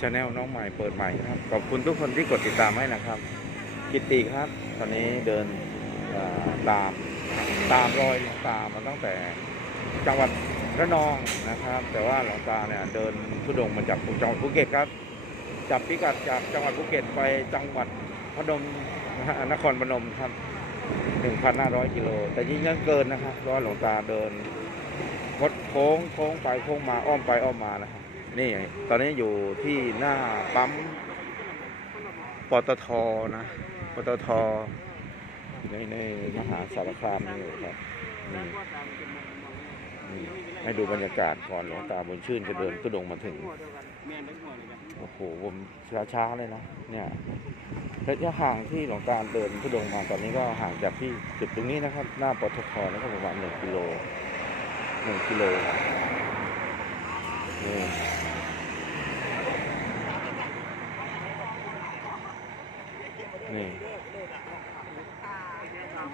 ชาแนลน้องใหม่เปิดใหม่ครับ ขอบคุณทุกคนที่กดติดตามให้นะครับ กิตติครับ ตอนนี้เดินตามตามรอยหลวงตามาตั้งแต่จังหวัดระนองนะครับ แต่ว่าหลวงตาเนี่ยเดินทุดงมาจากจังหวัดภูเก็ตครับ จับพิกัดจากจังหวัดภูเก็ตไปจังหวัดพนมนครพนมครับ1,500กิโล แต่ยิ่งยังเกินนะครับเพราะหลวงตาเดินคดโค้งโค้งไปโค้งมาอ้อมไปอ้อมมานะครับ นี่ ตอนนี้อยู่ที่หน้าปั๊มปตทนะปตทในในมหาสารคามนี่อยู่ครับนี่นี่ให้ดูบรรยากาศก่อนหลวงตาบุญชื่นจะเดินตุดงมาถึง โอ้โหผมช้าๆเลยนะ เนี่ยระยะห่างที่หลวงตาเดินทุดงมาตอนนี้ก็ห่างจากที่จุดตรงนี้นะครับ หน้าปตทแล้วก็ประมาณหนึ่งกิโลหนึ่งกิโลนี่ นี่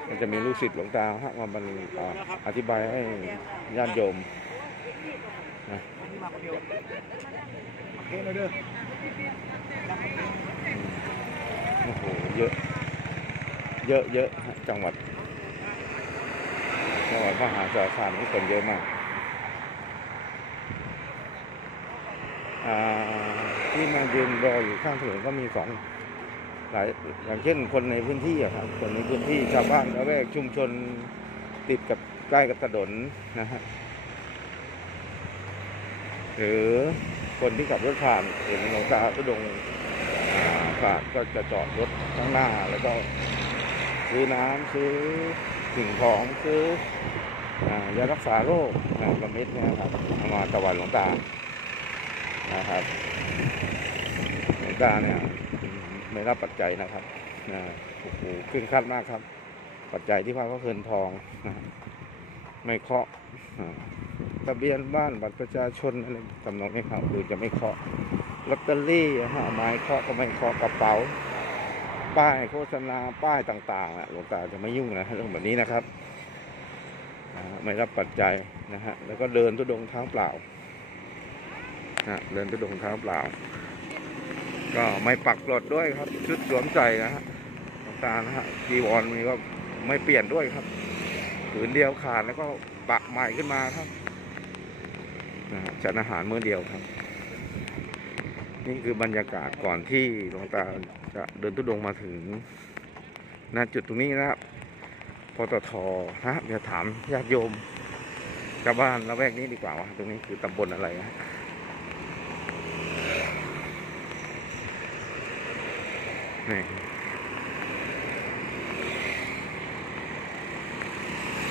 มันจะมีลูกศิษย์หลวงตาฮะมาบรรอ่าอธิบายให้ญาติโยมโอ้โหเยอะ เยอะเยอะฮะจังหวัด จังหวัดมหาสารคามนี่คนเยอะมากอ่าที่มายืนรออยู่ข้างถนนก็มีสอง หลายอย่างเช่นคนในพื้นที่อะครับคนในพื้นที่ชาวบ้านละแวกชุมชนติดกับใกล้กับถนนนะฮะหรือคนที่ขับรถผ่านเห็นหลวงตาทุดงค์อ่าผ่านก็จะจอดรถข้างหน้าแล้วก็ซื้อน้ำซื้อสิ่งของซื้ออยารักษาโรคกระมิดนะครับเอามาถวายหลวงตานะครับหลวงตาเนี่ย ไม่รับปัจจัยนะครับนะโอ้โหขึ้นคาดมากครับ ปัจจัยที่พระก็เคินทองนะไม่เคาะทะเบียนบ้านบัตรประชาชนอะไรทำนองนี้ครับคือจะไม่เคาะลอตเตอรี่ฮะไม้เคาะก็ไม่เคาะกระเป๋า ป้ายโฆษณาป้ายต่างๆอะหลวงตาจะไม่ยุ่งนะเรื่องแบบนี้นะครับไม่รับปัจจัยนะฮะแล้วก็เดินทุดงเท้าเปล่าเดินทุดงเท้าเปล่า ก็ไม่ปักกรดด้วยครับ ชุดสวมใส่นะฮะลวงตานะฮะจีวรมีก็ไม่เปลี่ยนด้วยครับผืนเดียวขาดแล้วก็ปักใหม่ขึ้นมาครับนะฮะฉันอาหารมื้อเดียวครับ นี่คือบรรยากาศก่อนที่หลวงตาจะเดินทุดงมาถึงณจุดตรงนี้นะครับปตทฮะเดี๋ยวถามญาติโยมชาวบ้านละแวกนี้ดีกว่าว่าตรงนี้คือตำบลอะไรฮะ นี่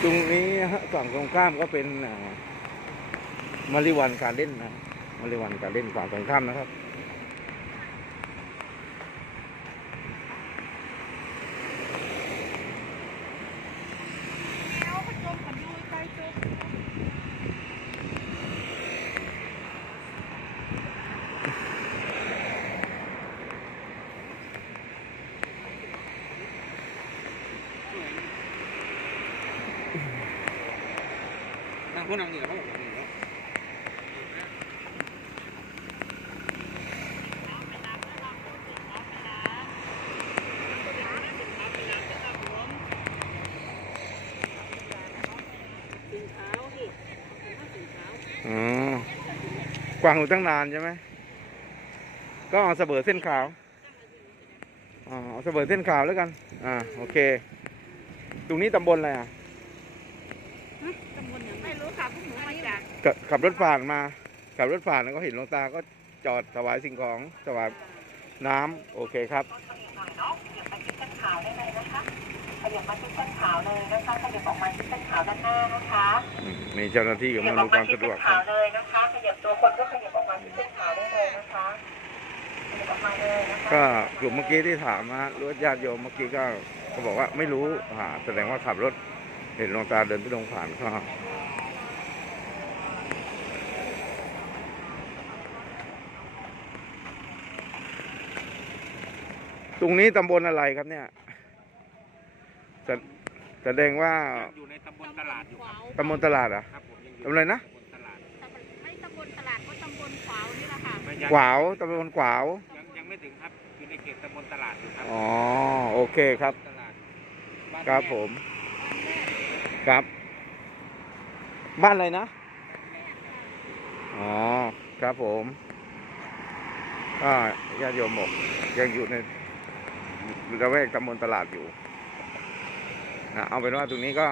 ตรงนี้ฝั่งตรงข้ามก็เป็นมาริวันการเล่นนะมาริวันการเล่นฝั่งตรงข้ามนะครับ เอาไปจมกันอยู่ไกลจม นั่งคนนั่งนี่แล้วนี่แล้วสินเท้าสินเท้าอ๋อกวางอยู่ตั้งนานใช่ไหม ก็เอาเสบอเส้นขาวอ๋อเอาเสบอเส้นขาวแล้วกัน อ่า โอเค ตรงนี้ตำบลอะไรอะ ตำบลอย่างไม่รู้ค่ะพวกหนูมาจา กกขับรถผ่านมา ขับรถผ่านแล้วก็เห็นหลวงตาก็จอดถวายสิ่งของถวายน้ำโอเคครับขยับมาที่เส้นขาวเลยนะคะขยับออกมาที่เส้นขาวด้านหน้านะคะอืมมีเจ้าหน้าที่ขอยู่ยัมาบอดูอกคมาวามที่สะดเส้วนกคขารัวบเลยนะคะขยับตัวคนก็ขยับออกมาที่เส้นขาวได้เลยนะคะขยับออกมาเลยนะคะก็กลุ่มเมื่อกี้ที่ถามนะรถญาติโยมเมื่อกี้ก็เขาบอกว่าไม่รู้อ่าแสดงว่าขับรถ เห็นหลวงตาเดินที่ลงผ่านก็ ตรงนี้ตำบลอะไรครับเนี่ยแสแสดงว่าอยู่ในตำบลตลาดอยู่ครับตำบลตลาดเหรอะครับผมยังอยู่ตำบลอะไรนะตำบลตลาดไม่ตำบลตลาดก็ตำบลขวาวนี่แหละค่ะไม่ยังกวาวตำบลกวาวยังยังไม่ถึงครับอยู่ในเขตตำบลตลาดอยู่ครับอ๋อโอเคครับ ตลาดบ้านครับแผม ครับ บ้านอะไรนะอ๋อครับผมอ่าญาติโยมบอกยังอยู่ใน ระแวกตำบลตลาดอยู่นะเอาเป็นว่าตรงนี้ก็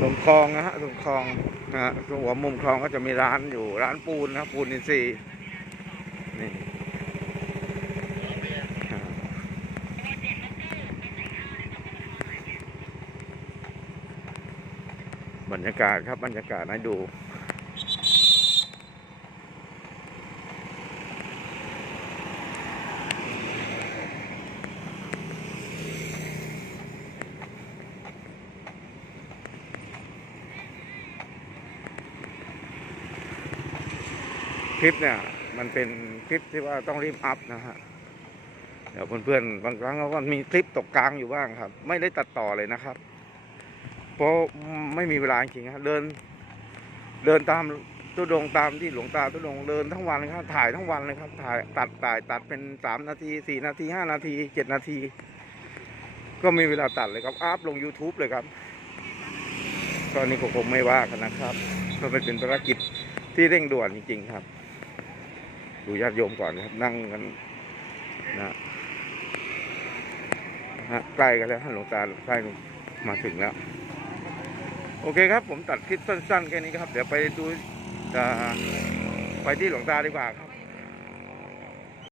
ตรงคลองนะฮะตรงคลองนะฮะตรงหัวมุมคลองก็จะมีร้านอยู่ร้านปูนนะปูนอินทรีย์นี่อ่าบรรยากาศครับบรรยากาศให้ดู คลิปเนี่ย มันเป็นคลิปที่ว่าต้องรีบอัพนะฮะเดี๋ยวเพื่อนๆบางครั้งเขาก็มีคลิปตกกลางอยู่บ้างครับ ไม่ได้ตัดต่อเลยนะครับ เพราะไม่มีเวลาจริงๆครับเดิน เดินตามตุดงตามที่หลวงตาตุดงเดินทั้งวันเลยครับ ถ่ายทั้งวันเลยครับ ถ่ายตัดถ่ายตัดเป็นสามนาทีสี่นาทีห้านาทีเจ็ดนาที ก็มีเวลาตัดเลยครับอัพลง YouTube เลยครับก็นี่ก็คงไม่ว่ากันนะครับ ก็เป็นเป็นภารกิจที่เร่งด่วนจริง ๆ ครับ ดูญาติโยมก่อนนะครับ นั่งกันนะฮะใกล้กันแล้วท่านหลวงตาใกล้มาถึงแล้ว โอเคครับ ผมตัดคลิปสั้นๆแค่นี้ครับ เดี๋ยวไปดูไปที่หลวงตาดีกว่าครับ